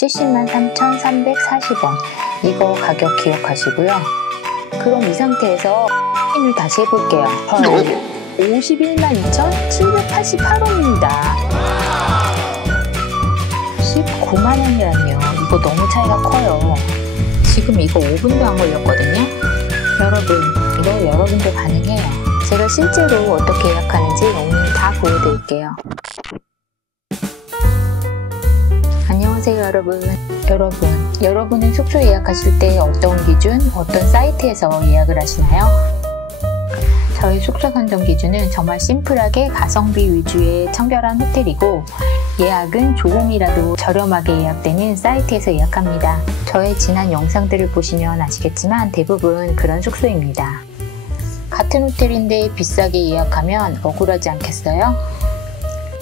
703,340원. 이거 가격 기억하시고요. 그럼 이 상태에서 확인을 다시 해볼게요. 512,788원입니다. 19만원이라뇨. 이거 너무 차이가 커요. 지금 이거 5분도 안 걸렸거든요. 여러분, 이거 여러분도 가능해요. 제가 실제로 어떻게 예약하는지 오늘 다 보여드릴게요. 안녕하세요 여러분은 숙소 예약하실 때 어떤 기준, 어떤 사이트에서 예약을 하시나요? 저희 숙소 선정 기준은 정말 심플하게 가성비 위주의 청결한 호텔이고, 예약은 조금이라도 저렴하게 예약되는 사이트에서 예약합니다. 저의 지난 영상들을 보시면 아시겠지만 대부분 그런 숙소입니다. 같은 호텔인데 비싸게 예약하면 억울하지 않겠어요?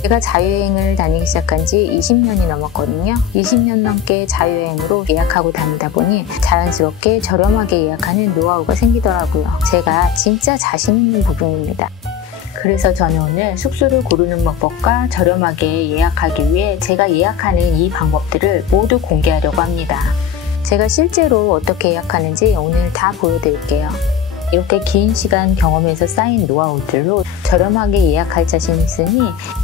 제가 자유여행을 다니기 시작한 지 20년이 넘었거든요. 20년 넘게 자유여행으로 예약하고 다니다 보니 자연스럽게 저렴하게 예약하는 노하우가 생기더라고요. 제가 진짜 자신 있는 부분입니다. 그래서 저는 오늘 숙소를 고르는 방법과 저렴하게 예약하기 위해 제가 예약하는 이 방법들을 모두 공개하려고 합니다. 제가 실제로 어떻게 예약하는지 오늘 다 보여드릴게요. 이렇게 긴 시간 경험에서 쌓인 노하우들로 저렴하게 예약할 자신 있으니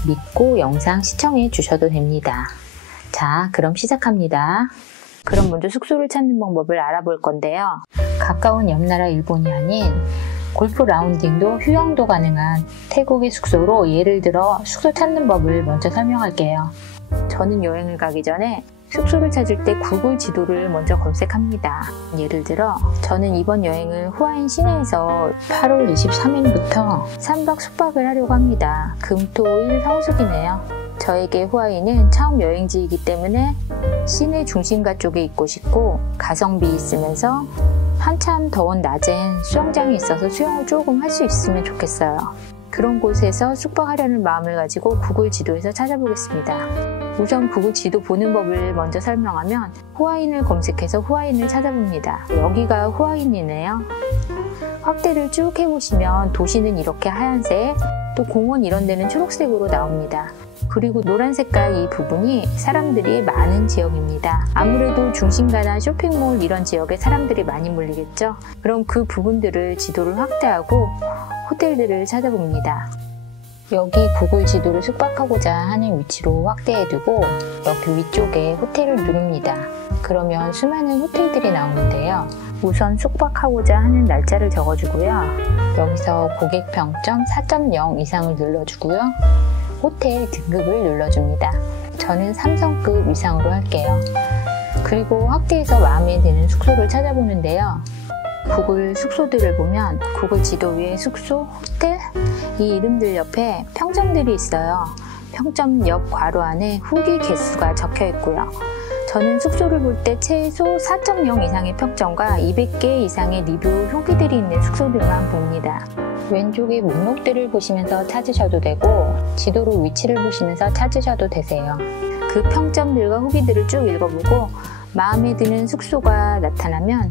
믿고 영상 시청해 주셔도 됩니다. 자, 그럼 시작합니다. 그럼 먼저 숙소를 찾는 방법을 알아볼 건데요. 가까운 옆나라 일본이 아닌 골프 라운딩도 휴양도 가능한 태국의 숙소로 예를 들어 숙소 찾는 법을 먼저 설명할게요. 저는 여행을 가기 전에 숙소를 찾을 때 구글 지도를 먼저 검색합니다. 예를 들어 저는 이번 여행을 후아인 시내에서 8월 23일부터 3박 숙박을 하려고 합니다. 금, 토, 일 성수기네요. 저에게 후아인은 처음 여행지이기 때문에 시내 중심가 쪽에 있고 싶고, 가성비 있으면서 한참 더운 낮엔 수영장이 있어서 수영을 조금 할 수 있으면 좋겠어요. 그런 곳에서 숙박하려는 마음을 가지고 구글 지도에서 찾아보겠습니다. 우선 구글 지도 보는 법을 먼저 설명하면 후아인을 검색해서 후아인을 찾아봅니다. 여기가 후아인이네요. 확대를 쭉 해보시면 도시는 이렇게 하얀색, 또 공원 이런 데는 초록색으로 나옵니다. 그리고 노란 색깔 이 부분이 사람들이 많은 지역입니다. 아무래도 중심가나 쇼핑몰 이런 지역에 사람들이 많이 몰리겠죠? 그럼 그 부분들을 지도를 확대하고 호텔들을 찾아봅니다. 여기 구글 지도를 숙박하고자 하는 위치로 확대해두고 여기 위쪽에 호텔을 누릅니다. 그러면 수많은 호텔들이 나오는데요. 우선 숙박하고자 하는 날짜를 적어주고요. 여기서 고객 평점 4.0 이상을 눌러주고요. 호텔 등급을 눌러줍니다. 저는 3성급 이상으로 할게요. 그리고 확대해서 마음에 드는 숙소를 찾아보는데요. 구글 숙소들을 보면 구글 지도 위에 숙소, 호텔 이 이름들 옆에 평점들이 있어요. 평점 옆 괄호 안에 후기 개수가 적혀 있고요. 저는 숙소를 볼 때 최소 4.0 이상의 평점과 200개 이상의 리뷰 후기들이 있는 숙소들만 봅니다. 왼쪽에 목록들을 보시면서 찾으셔도 되고 지도로 위치를 보시면서 찾으셔도 되세요. 그 평점들과 후기들을 쭉 읽어보고 마음에 드는 숙소가 나타나면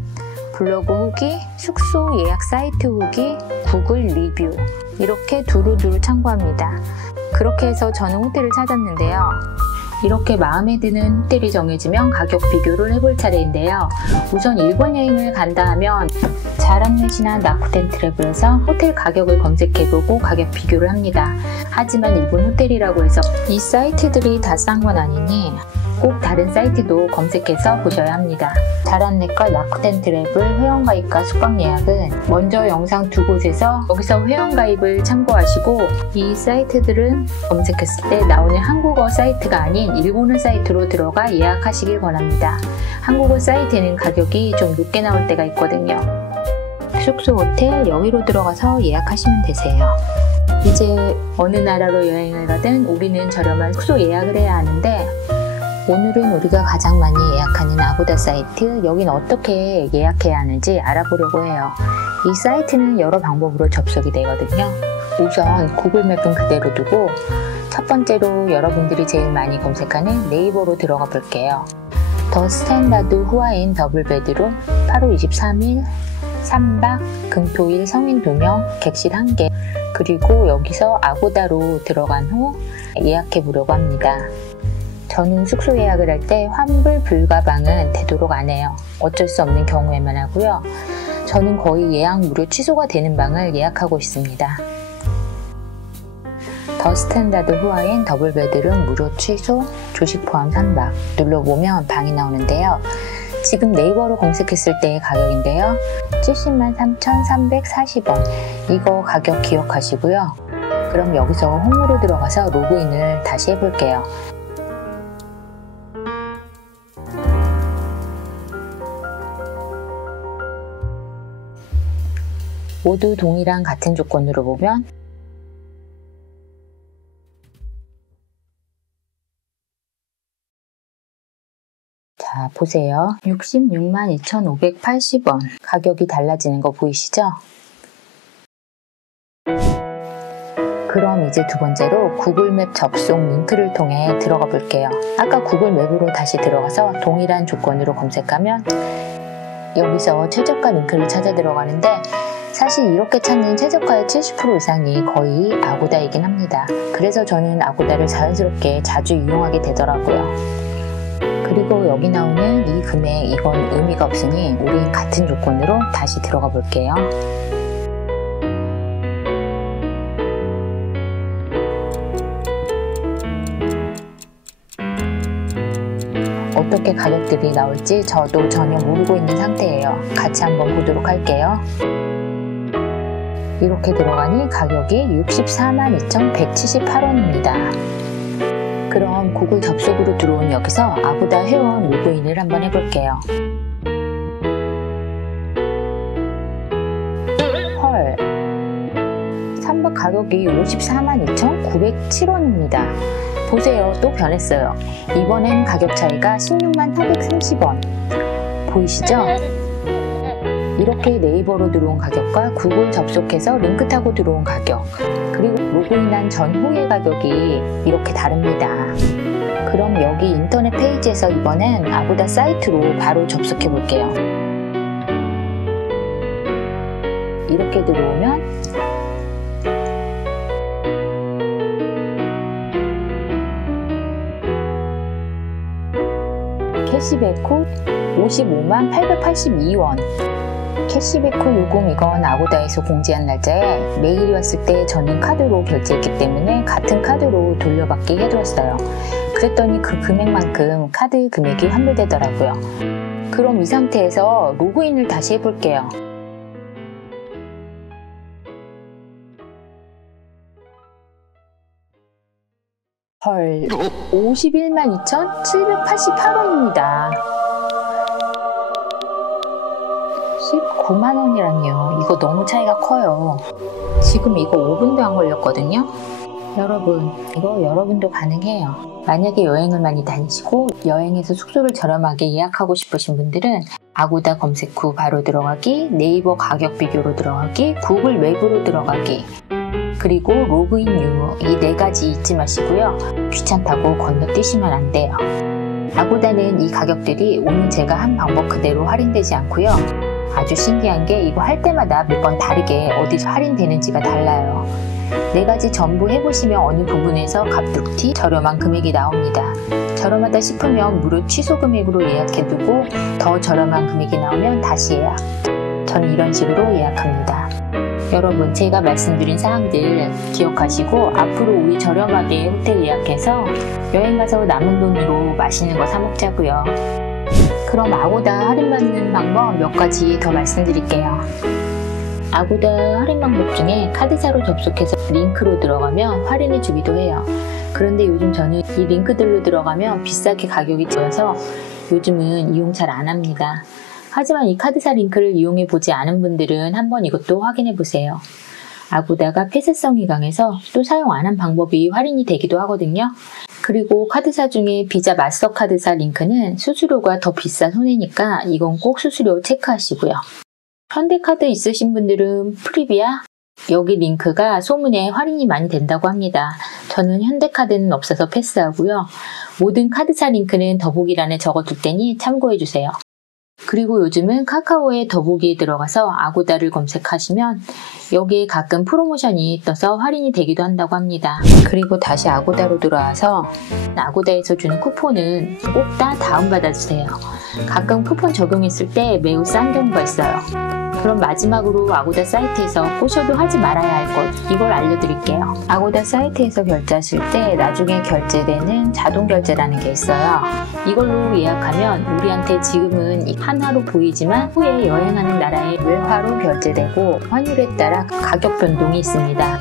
블로그 후기, 숙소 예약 사이트 후기, 구글 리뷰 이렇게 두루두루 참고합니다. 그렇게 해서 저는 호텔을 찾았는데요. 이렇게 마음에 드는 호텔이 정해지면 가격 비교를 해볼 차례인데요. 우선 일본 여행을 간다 하면 자람넷이나 라쿠텐 트래블에서 호텔 가격을 검색해보고 가격 비교를 합니다. 하지만 일본 호텔이라고 해서 이 사이트들이 다 싼 건 아니니 꼭 다른 사이트도 검색해서 보셔야 합니다. 자람넷과 라쿠텐 트래블 회원가입과 숙박 예약은 먼저 영상 두 곳에서 여기서 회원가입을 참고하시고 이 사이트들은 검색했을 때 나오는 한국어 사이트가 아닌 일본어 사이트로 들어가 예약하시길 바랍니다. 한국어 사이트는 가격이 좀 높게 나올 때가 있거든요. 숙소 호텔 여기로 들어가서 예약하시면 되세요. 이제 어느 나라로 여행을 가든 우리는 저렴한 숙소 예약을 해야 하는데 오늘은 우리가 가장 많이 예약하는 아고다 사이트, 여긴 어떻게 예약해야 하는지 알아보려고 해요. 이 사이트는 여러 방법으로 접속이 되거든요. 우선 구글맵은 그대로 두고 첫 번째로 여러분들이 제일 많이 검색하는 네이버로 들어가 볼게요. 더 스탠다드 후아인 더블 베드룸 8월 23일 3박 금토일 성인 2명 객실 1개, 그리고 여기서 아고다로 들어간 후 예약해 보려고 합니다. 저는 숙소 예약을 할 때 환불 불가방은 되도록 안 해요. 어쩔 수 없는 경우에만 하고요. 저는 거의 예약 무료 취소가 되는 방을 예약하고 있습니다. 더 스탠다드 후아인 더블 베드룸 무료 취소, 조식 포함 3박 눌러보면 방이 나오는데요. 지금 네이버로 검색했을 때의 가격인데요. 703,340원. 이거 가격 기억하시고요. 그럼 여기서 홈으로 들어가서 로그인을 다시 해볼게요. 모두 동일한 같은 조건으로 보면 자, 보세요. 662,580원. 가격이 달라지는 거 보이시죠? 그럼 이제 두 번째로 구글맵 접속 링크를 통해 들어가 볼게요. 아까 구글맵으로 다시 들어가서 동일한 조건으로 검색하면 여기서 최저가 링크를 찾아 들어가는데 사실 이렇게 찾는 최저가의 70% 이상이 거의 아고다이긴 합니다. 그래서 저는 아고다를 자연스럽게 자주 이용하게 되더라고요. 그리고 여기 나오는 이 금액, 이건 의미가 없으니 우리 같은 조건으로 다시 들어가 볼게요. 어떻게 가격들이 나올지 저도 전혀 모르고 있는 상태예요. 같이 한번 보도록 할게요. 이렇게 들어가니 가격이 642,178원입니다. 그럼 구글 접속으로 들어온 여기서 아고다 회원 로그인을 한번 해볼게요. 헐, 3박 가격이 542,907원입니다. 보세요, 또 변했어요. 이번엔 가격 차이가 16430원. 보이시죠? 이렇게 네이버로 들어온 가격과 구글 접속해서 링크 타고 들어온 가격, 그리고 로그인한 전후의 가격이 이렇게 다릅니다. 그럼 여기 인터넷 페이지에서 이번엔 아고다 사이트로 바로 접속해 볼게요. 이렇게 들어오면 캐시백 후 55882원. 캐시백 후 요금 이건 아고다에서 공지한 날짜에 메일이 왔을 때 저는 카드로 결제했기 때문에 같은 카드로 돌려받기 해두었어요. 그랬더니 그 금액만큼 카드 금액이 환불되더라고요. 그럼 이 상태에서 로그인을 다시 해볼게요. 헐, 512,788원입니다. 19만원이라니요. 이거 너무 차이가 커요. 지금 이거 5분도 안 걸렸거든요. 여러분, 이거 여러분도 가능해요. 만약에 여행을 많이 다니시고 여행에서 숙소를 저렴하게 예약하고 싶으신 분들은 아고다 검색 후 바로 들어가기, 네이버 가격 비교로 들어가기, 구글 맵으로 들어가기, 그리고 로그인 유무, 이 4가지 잊지 마시고요. 귀찮다고 건너뛰시면 안 돼요. 아고다는 이 가격들이 오늘 제가 한 방법 그대로 할인되지 않고요. 아주 신기한 게 이거 할 때마다 매번 다르게 어디서 할인되는지가 달라요. 4가지 전부 해보시면 어느 부분에서 값둑튀 저렴한 금액이 나옵니다. 저렴하다 싶으면 무료 취소 금액으로 예약해두고 더 저렴한 금액이 나오면 다시 예약. 전 이런 식으로 예약합니다. 여러분, 제가 말씀드린 사항들 기억하시고 앞으로 우리 저렴하게 호텔 예약해서 여행가서 남은 돈으로 맛있는 거 사 먹자고요. 그럼 아고다 할인받는 방법 몇 가지 더 말씀드릴게요. 아고다 할인 방법 중에 카드사로 접속해서 링크로 들어가면 할인해 주기도 해요. 그런데 요즘 저는 이 링크들로 들어가면 비싸게 가격이 들어서 요즘은 이용 잘 안 합니다. 하지만 이 카드사 링크를 이용해 보지 않은 분들은 한번 이것도 확인해 보세요. 아고다가 폐쇄성이 강해서 또 사용 안 한 방법이 할인이 되기도 하거든요. 그리고 카드사 중에 비자 마스터카드사 링크는 수수료가 더 비싼 손해니까 이건 꼭 수수료 체크하시고요. 현대카드 있으신 분들은 프리비아, 여기 링크가 소문에 할인이 많이 된다고 합니다. 저는 현대카드는 없어서 패스하고요. 모든 카드사 링크는 더보기란에 적어둘 테니 참고해주세요. 그리고 요즘은 카카오의 더보기에 들어가서 아고다를 검색하시면 여기에 가끔 프로모션이 떠서 할인이 되기도 한다고 합니다. 그리고 다시 아고다로 돌아와서 아고다에서 주는 쿠폰은 꼭 다 다운받아주세요. 가끔 쿠폰 적용했을 때 매우 싼 경우가 있어요. 그럼 마지막으로 아고다 사이트에서 꼬셔도 하지 말아야 할 것, 이걸 알려드릴게요. 아고다 사이트에서 결제하실 때 나중에 결제되는 자동 결제라는 게 있어요. 이걸로 예약하면 우리한테 지금은 한화로 보이지만 후에 여행하는 나라의 외화로 결제되고 환율에 따라 가격 변동이 있습니다.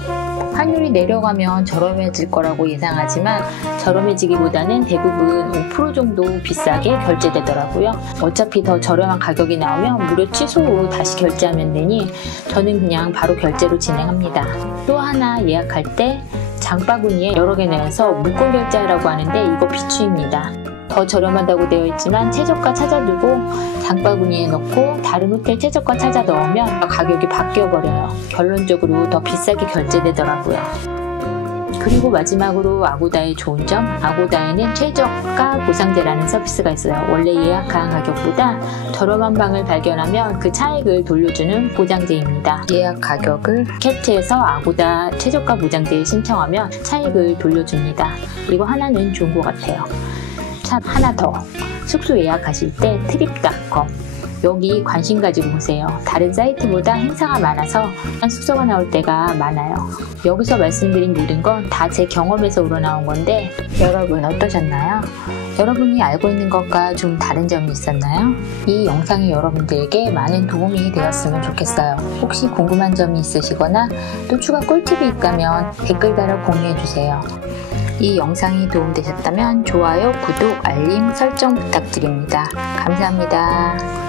환율이 내려가면 저렴해질 거라고 예상하지만 저렴해지기보다는 대부분 5% 정도 비싸게 결제되더라고요. 어차피 더 저렴한 가격이 나오면 무료 취소 후 다시 결제하면 되니 저는 그냥 바로 결제로 진행합니다. 또 하나 예약할 때 장바구니에 여러 개 내서 묶음 결제하라고 하는데 이거 비추입니다. 더 저렴하다고 되어 있지만 최저가 찾아두고 장바구니에 넣고 다른 호텔 최저가 찾아 넣으면 가격이 바뀌어 버려요. 결론적으로 더 비싸게 결제되더라고요. 그리고 마지막으로 아고다의 좋은 점, 아고다에는 최저가 보상제라는 서비스가 있어요. 원래 예약한 가격보다 저렴한 방을 발견하면 그 차액을 돌려주는 보장제입니다. 예약 가격을 캡처해서 아고다 최저가 보장제에 신청하면 차액을 돌려줍니다. 이거 하나는 좋은 것 같아요. 하나 더, 숙소 예약하실 때 트립닷컴 여기 관심 가지고 보세요. 다른 사이트보다 행사가 많아서 숙소가 나올 때가 많아요. 여기서 말씀드린 모든 건 다 제 경험에서 우러나온 건데 여러분 어떠셨나요? 여러분이 알고 있는 것과 좀 다른 점이 있었나요? 이 영상이 여러분들에게 많은 도움이 되었으면 좋겠어요. 혹시 궁금한 점이 있으시거나 또 추가 꿀팁이 있다면 댓글 달아 공유해주세요. 이 영상이 도움되셨다면 좋아요, 구독, 알림 설정 부탁드립니다. 감사합니다.